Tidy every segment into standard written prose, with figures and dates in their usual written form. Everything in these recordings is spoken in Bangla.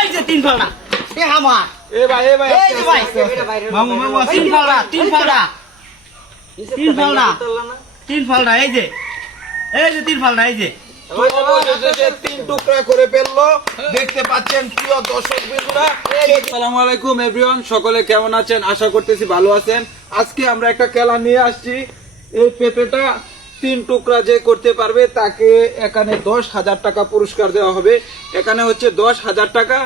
এই যে তিন ফালটা এ আমার এ ভাই এই যে ভাই মামু তিন ফালটা তিন ফালটা তিন ফালটা তিন ফালটা এই যে তিন ফালটা এই যে অবশেষে তিন টুকরা করে ফেললো। দেখতে পাচ্ছেন প্রিয় দর্শক বিন্দুরা। আসসালামু আলাইকুম এভরিওয়ান, সকলে কেমন আছেন? আশা করতেছি ভালো আছেন। আজকে আমরা একটা খেলা নিয়ে আসছি। এই পেঁপেটা তিন টুকরা যে করতে পারবে তাকে এখানে 10,000 টাকা পুরস্কার দেওয়া হবে। এখানে হচ্ছে 10,000 টাকা।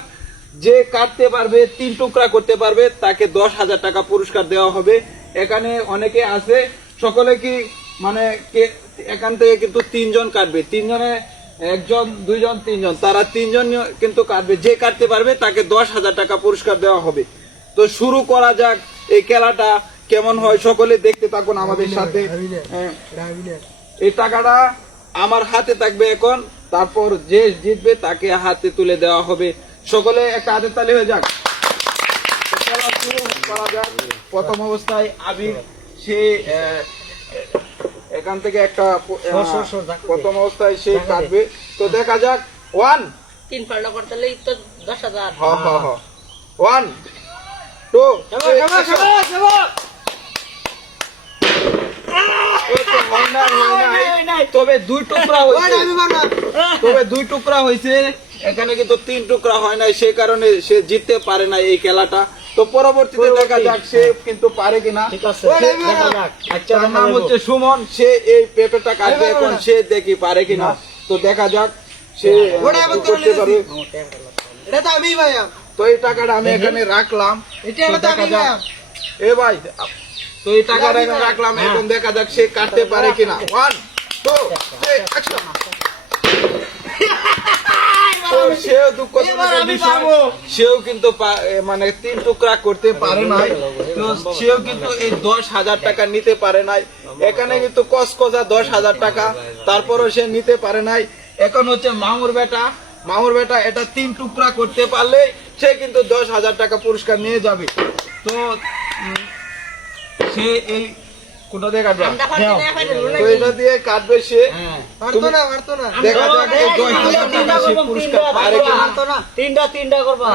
যে কাটতে পারবে তিন টুকরা করতে পারবে তাকে 10,000 টাকা পুরস্কার দেওয়া হবে। এখানে অনেকে আছে, সকলে কি মানে এখান থেকে কিন্তু তিনজন কাটবে, তিনজনে একজন দুইজন তিনজন, তারা তিনজন কিন্তু কাটবে। যে কাটতে পারবে তাকে 10,000 টাকা পুরস্কার দেওয়া হবে। তো শুরু করা যাক এই খেলাটা কেমন হয়, সকলে দেখতে থাকুন আমাদের সাথে। এই টাকাটা আমার হাতে থাকবে এখন, তারপর যে জিতবে তাকে হাতে তুলে দেওয়া হবে। সকলে একটা হাতের তালি হয়ে যাক। খেলা শুরু করা যাক। প্রথম অবস্থায় আবির সে এখান থেকে একটা প্রথম অবস্থায় সে কাটবে। তো দেখা যাক। ওয়ান তিন ফালটা করতে হলে তো 10,000 ওয়ান টু তবে দুই টুকরা হয়েছে, এখানে কিন্তু তিন টুকরা হয় নাই, সে কারণে সে জিততে পারে না এই খেলাটা। তো পরবর্তীতে দেখা যাক সে কিন্তু পারে কিনা। তার নাম হচ্ছে সুমন, সে এই পেঁপেটা কাটবে এখন, সে দেখি পারে কিনা। তো দেখা যাক সে করতে পারে। তো এই টাকাটা আমি এখানে রাখলাম। দেখা যাক এ ভাই, তো এই টাকাটা এখানে রাখলাম, এখন দেখা যাক সে কাটতে পারে কিনা। One to action. সেও দুঃখজনক বিষয়, সেও কিন্তু মানে তিন টুকরা করতে পারে নাই। তো সেও কিন্তু এই 10,000 টাকা নিতে পারে নাই। এখানে কিন্তু কসকসা 10,000 টাকা, তারপরও সে নিতে পারে নাই। এখন হচ্ছে মামুর বেটা এটা তিন টুকরা করতে পারলে সে কিন্তু 10,000 টাকা পুরস্কার নিয়ে যাবে। তো সে এই কোনটা দিয়ে কাটবে, তো এটা দিয়ে কাটবে সে। দেখা যাক 10,000 টাকা সে পুরস্কার পারে কিনা। তিনটা করবা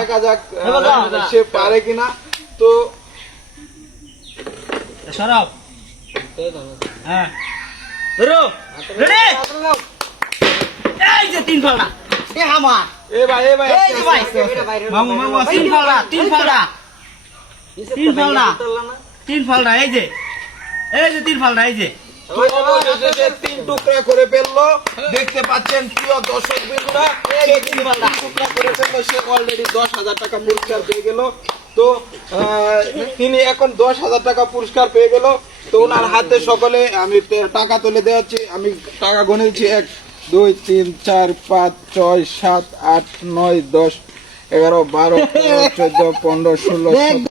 দেখা যাক সে পারে কিনা। তো সরব হ্যাঁ ধরো রেডি এই যে তিন ফালটা এ আমার এ ভাই এই যে ভাই মামু তিন ফালটা তিন ফালটা এই যে তিন ফালটা এই যে অবশেষে তিন টুকরা করে ফেললো। দেখতে পাচ্ছেন প্রিয় দর্শক বিন্দুরা, তিন টুকরা করে ফেললো। সে অলরেডি 10,000 টাকা পুরস্কার পেয়ে গেল। তো তিনি এখন 10,000 টাকা পুরস্কার পেয়ে গেল। তো ওনার হাতে সকলে আমি টাকা তুলে দেওয়াচ্ছি। আমি টাকা গণেছি 1 2 3 4 5 6 7 8 9 10 11 12 13 14 15 16